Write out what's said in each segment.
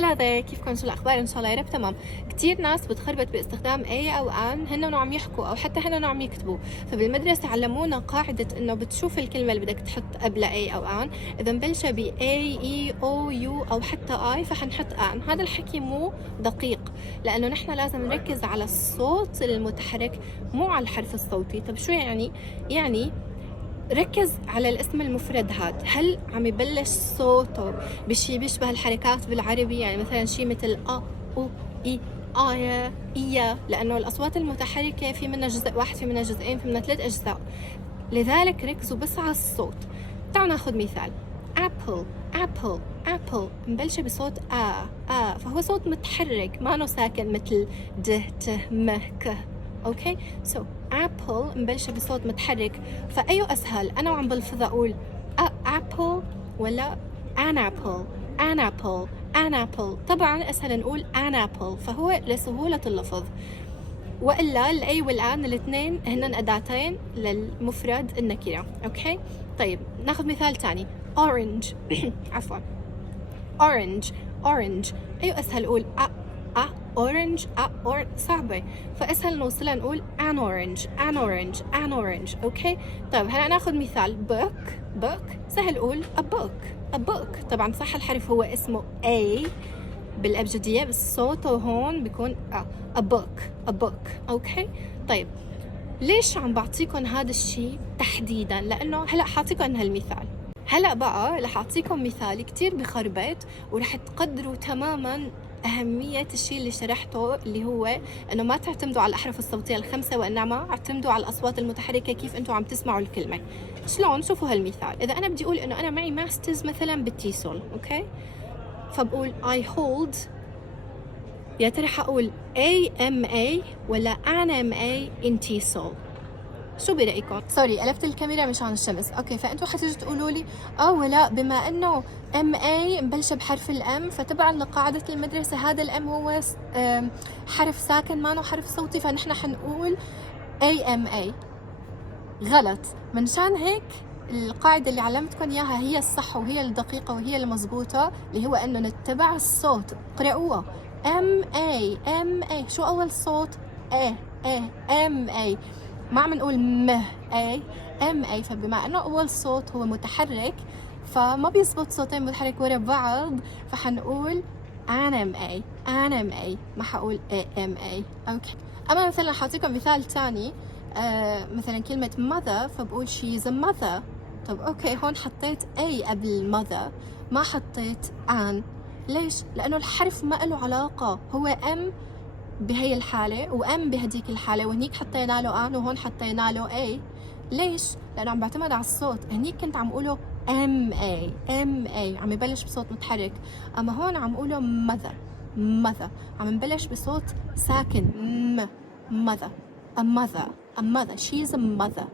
هلا كيفكم؟ شو الاخبار؟ ان شاء الله يا رب تمام. كثير ناس بتخربط باستخدام اي او ان هن عم يحكوا او حتى هن عم يكتبوا. فبالمدرسه علمونا قاعده انه بتشوف الكلمه اللي بدك تحط قبلها اي او ان، اذا مبلشه ب اي اي او يو او حتى اي فحنحط ان. هذا الحكي مو دقيق، لانه نحن لازم نركز على الصوت المتحرك مو على الحرف الصوتي. طب شو يعني ركز على الاسم المفرد هاد، هل عم يبلش صوته بشي بيشبه الحركات بالعربي؟ يعني مثلا شي مثل أ أو إي آيا إيا، لأنه الأصوات المتحركة في منها جزء واحد، في منها جزئين، في منها 3 أجزاء. لذلك ركزوا بس على الصوت. تعالوا ناخذ مثال. apple apple apple مبلشة بصوت فهو صوت متحرك ما ساكن مثل د ت م ك. اوكي سو apple مبلشة بصوت متحرك، فأيو أسهل أنا وعم بلفظ أقول apple ولا an apple an apple an apple؟ طبعا أسهل نقول an apple، فهو لسهولة اللفظ. وإلا الأي والآن الاثنين هن أداتين للمفرد النكرة. أوكي طيب ناخذ مثال تاني. orange عفوا orange orange، أيو أسهل أقول orange صعبة، فأسهل نوصلها نقول an orange an orange an orange. أوكي طيب هلا ناخذ مثال. book سهل أقول a book. طبعا صح الحرف هو اسمه A بالأبجدية، بس صوته هون بيكون a book. أوكي طيب ليش عم بعطيكم هذا الشيء تحديدا؟ لأنه هلأ حاعطيكم هالمثال. هلأ بقى رح أعطيكم مثال كتير بخربط ورح تقدروا تماما أهمية الشيء اللي شرحته، اللي هو إنه ما تعتمدوا على الأحرف الصوتية الخمسة، وإنما اعتمدوا على الأصوات المتحركة كيف أنتوا عم تسمعوا الكلمة. شلون؟ شوفوا هالمثال. إذا أنا بدي أقول إنه أنا معي ماسترز مثلا بالتيسول، أوكي، فبقول I hold، يا ترى حقول AMA ولا ANMA in TESOL؟ شو برأيكم؟ سوري قلبت الكاميرا مشان الشمس. اوكي فانتوا حتيجوا تقولوا لي ولا بما انه MA مبلشه بحرف الام فتبعا لقاعده المدرسه هذا الام هو حرف ساكن ما حرف صوتي، فنحن حنقول AMA. غلط. منشان هيك القاعدة اللي علمتكم إياها هي الصح وهي الدقيقة وهي المضبوطة، اللي هو إنه نتبع الصوت. قرأوها MA. شو أول صوت؟ MA. ما عم نقول MA. فبما إنه أول صوت هو متحرك فما بيزبط صوتين متحرك ورا بعض، فحنقول ANMA. ما حقول AMA. أوكي. أما مثلا حاعطيكم مثال تاني. مثلا كلمة mother فبقول she's a mother. طب اوكي هون حطيت A قبل mother ما حطيت an. ليش؟ لأنه الحرف ما له علاقة، هو M بهي الحالة وM بهديك الحالة، وهنيك حطينا له an وهون حطينا له A. ليش؟ لأنه عم بعتمد على الصوت. هنيك كنت عم قوله MA عم يبلش بصوت متحرك، أما هون عم قوله mother عم نبلش بصوت ساكن mother. A mother. She's a mother.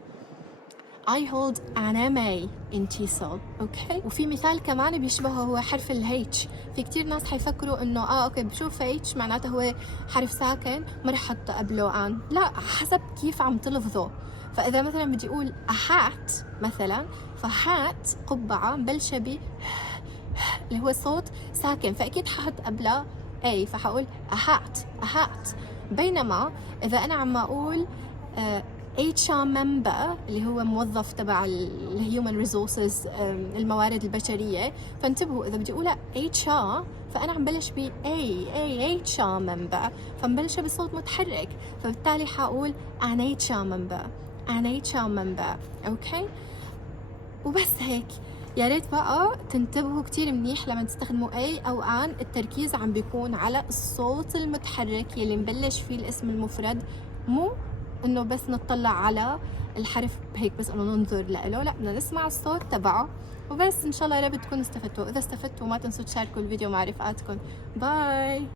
I hold an MA in TESOL. اوكي وفي مثال كمان بيشبهه هو حرف ال H. في كتير ناس حيفكروا انه اوكي بشوف H معناته هو حرف ساكن ما رح احط قبله an. لا، حسب كيف عم تلفظه. فاذا مثلا بدي اقول a hat مثلا، فهات قبعه مبلشه ب اللي هو صوت ساكن، فاكيد ححط قبلها A، فحقول a hat. بينما إذا أنا عم أقول HR member اللي هو موظف تبع الهيومن ريسورسز الموارد البشرية، فانتبهوا إذا بدي أقولها HR فأنا عم بلش ب HR member، فمبلشة بصوت متحرك، فبالتالي حقول an HR member. أوكي وبس هيك. يا ريت بقى تنتبهوا كتير منيح لما تستخدموا A أو an، التركيز عم بيكون على الصوت المتحرك يلي مبلش فيه الاسم المفرد، مو إنه بس نطلع على الحرف هيك بس إنه ننظر له، لا بدنا نسمع الصوت تبعه وبس. إن شاء الله يا رب تكونوا استفدتوا. إذا استفدتوا ما تنسوا تشاركوا الفيديو مع رفقاتكم. باي.